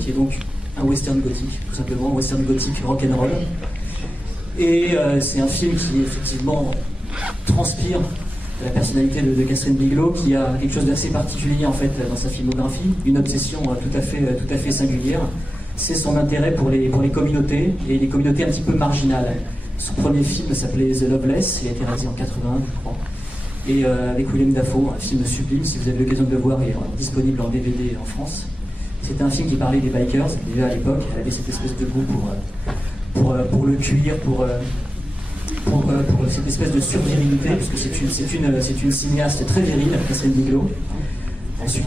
Qui est donc un western gothique, tout simplement, un western gothique rock'n'roll. Et c'est un film qui effectivement transpire la personnalité de Catherine Bigelow, qui a quelque chose d'assez particulier en fait dans sa filmographie, une obsession tout à fait singulière. C'est son intérêt pour les communautés, et les communautés un petit peu marginales. Son premier film s'appelait The Loveless, il a été réalisé en 81, je crois. Et avec Willem Dafoe, un film sublime, si vous avez l'occasion de le voir, il est disponible en DVD en France. C'était un film qui parlait des bikers, déjà à l'époque, elle avait cette espèce de goût pour le cuir, pour cette espèce de survirilité, parce que c'est une cinéaste très virile, Catherine Bigelow. Ensuite,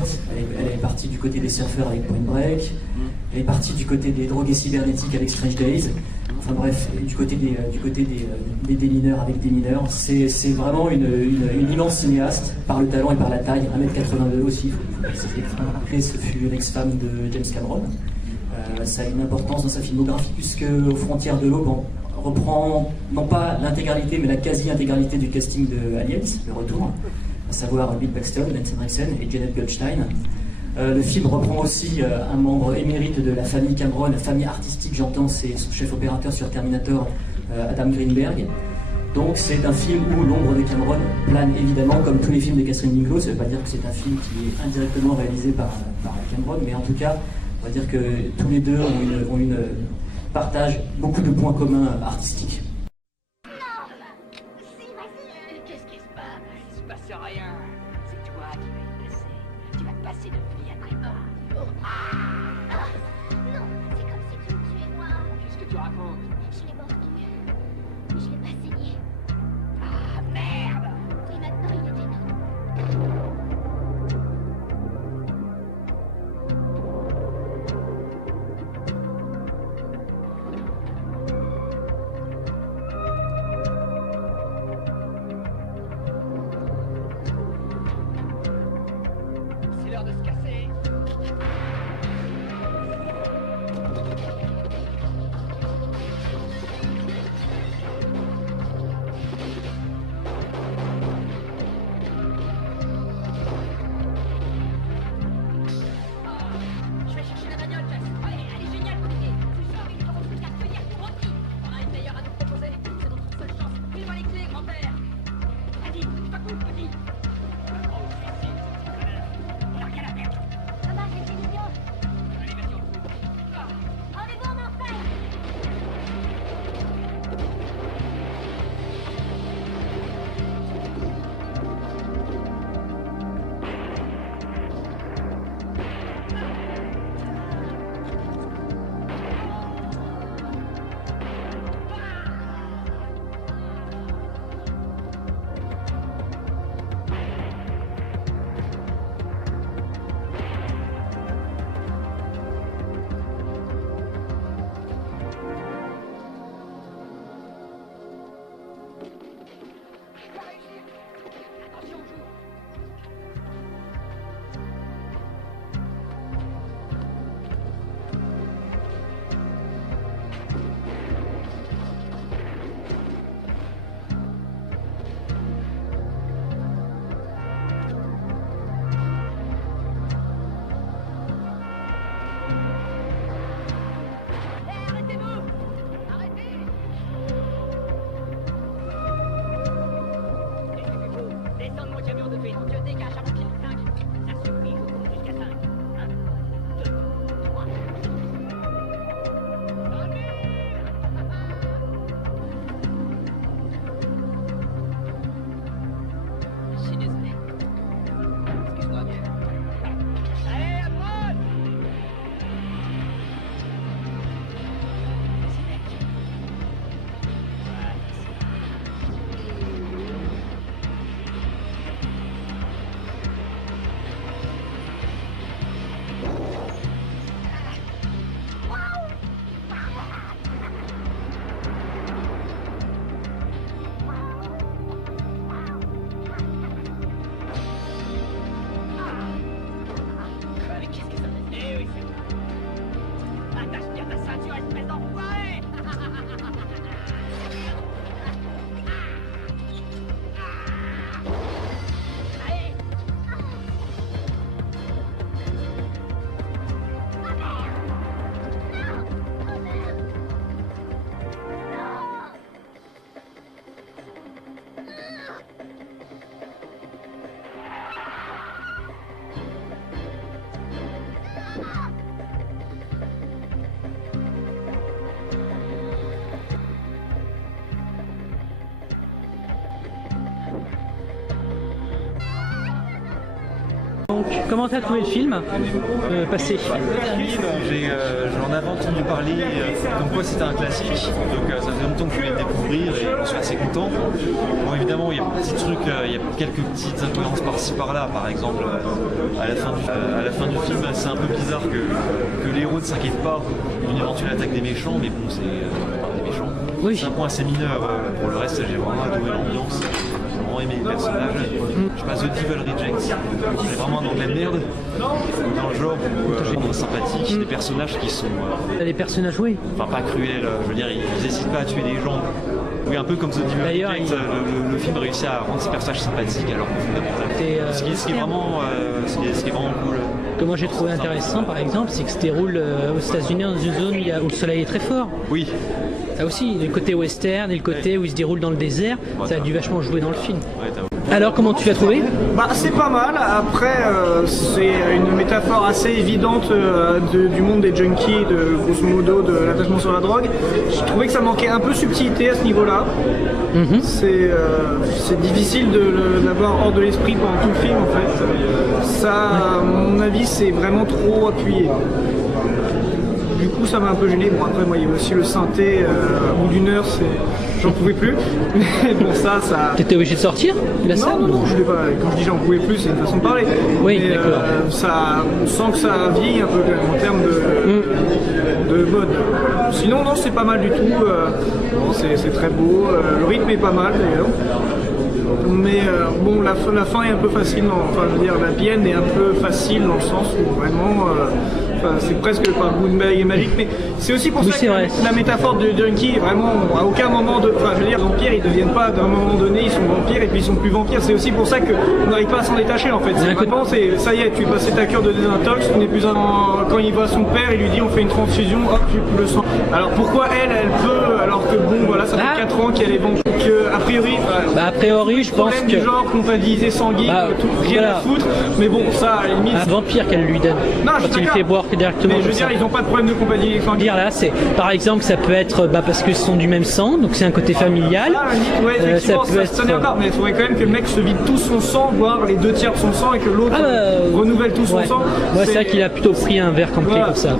elle est partie du côté des surfeurs avec Point Break, elle est partie du côté des drogués cybernétiques avec Strange Days, enfin bref, du côté des démineurs avec des mineurs. C'est vraiment une immense cinéaste, par le talent et par la taille, 1m82 aussi, il faut préciser. Après, ce fut l'ex-femme de James Cameron. Ça a une importance dans sa filmographie, puisque Aux frontières de l'aube reprend non pas l'intégralité, mais la quasi-intégralité du casting de Aliens, le retour, à savoir Bill Paxton, Lance Henriksen et Janet Goldstein. Le film reprend aussi un membre émérite de la famille Cameron, la famille artistique, j'entends, c'est son chef opérateur sur Terminator, Adam Greenberg. Donc c'est un film où l'ombre de Cameron plane évidemment, comme tous les films de Catherine Bigelow. Ça ne veut pas dire que c'est un film qui est indirectement réalisé par Cameron, mais en tout cas, on va dire que tous les deux partagent beaucoup de points communs artistiques. Rien. C'est toi qui vas y passer. Tu vas te passer de vie après mort. Non, c'est comme si tu me tuais moi. Qu'est-ce que tu racontes? Je l'ai mordu. Mais je l'ai pas saigné. Ah, merde! Et maintenant il est énorme. C'est l'heure de se casser. Comment t'as trouvé le film passé? J'en avais entendu parler comme quoi c'était un classique, donc ça faisait longtemps que je voulais le découvrir et je suis assez content. Bon, évidemment, il y a des petits trucs, il y a quelques petites incohérences par-ci par-là. Par exemple, à la fin du film, c'est un peu bizarre que les héros ne s'inquiètent pas d'une éventuelle attaque des méchants, mais bon, c'est des méchants. Oui. C'est un point assez mineur. Pour le reste, j'ai vraiment adoré l'ambiance. J'ai vraiment aimé les personnages. Je passe The Devil Rejects. C'est vraiment dans de la merde. Dans le genre où sympathique, des personnages qui sont. Les personnages, oui. Enfin, pas cruels, je veux dire, ils n'hésitent pas à tuer des gens. Oui, un peu comme The Devil D'ailleurs, Rejects, le film réussit à rendre ses personnages sympathiques alors ce qui est vraiment cool. Que moi j'ai trouvé intéressant par exemple, c'est que se déroule aux États-Unis dans une zone où le soleil est très fort. Oui. Ça aussi, le côté western et le côté où il se déroule dans le désert, ça a dû vachement jouer dans le film. Alors comment tu l'as trouvé? Bah c'est pas mal, après c'est une métaphore assez évidente du monde des junkies, grosso modo de l'attachement sur la drogue. J'ai trouvé que ça manquait un peu de subtilité à ce niveau-là. C'est difficile de l'avoir hors de l'esprit pendant tout le film en fait. Ça, à mon avis, c'est vraiment trop appuyé. Du coup ça m'a un peu gêné. Bon après moi il y a aussi le synthé au bout d'une heure, j'en pouvais plus. Mais bon ça. T'étais obligé de sortir de la salle? Non, je l'ai pas. Quand je dis j'en pouvais plus, c'est une façon de parler. Oui, mais, d'accord. On sent que ça vieillit un peu quand même en termes de mode. Sinon non c'est pas mal du tout. Bon, c'est très beau. Le rythme est pas mal d'ailleurs. Mais bon la fin est un peu facile. Enfin je veux dire la bienne est un peu facile dans le sens où vraiment. C'est presque pas bout de magique, mais c'est aussi pour ça que la métaphore de junkie est vraiment à aucun moment enfin je veux dire, vampires ils deviennent pas d'un moment donné, ils sont vampires et puis ils sont plus vampires. C'est aussi pour ça qu'on n'arrive pas à s'en détacher en fait. C'est vraiment, ça y est, tu passais ta cure de désintox, tu n'es plus quand il voit son père, il lui dit on fait une transfusion, hop, j'ai plus le sang. Alors pourquoi elle peut, alors que bon voilà, ça fait 4 ans qu'elle est vampire, a priori. A priori, je pense que. Du genre compatibilité sanguine, rien à foutre, mais bon, ça à la limite. Un vampire qu'elle lui donne. Non, quand il lui fait boire directement. Mais je veux dire, ils n'ont pas de problème de compatibilité sanguine. Là, c'est par exemple, ça peut être parce qu'ils sont du même sang, donc c'est un côté familial. Ouais, effectivement, ça peut être. Encore, mais il faudrait quand même que le mec se vide tout son sang, voire les 2 tiers de son sang, et que l'autre renouvelle tout son sang. Ouais, c'est vrai qu'il a plutôt pris un verre complet comme ça.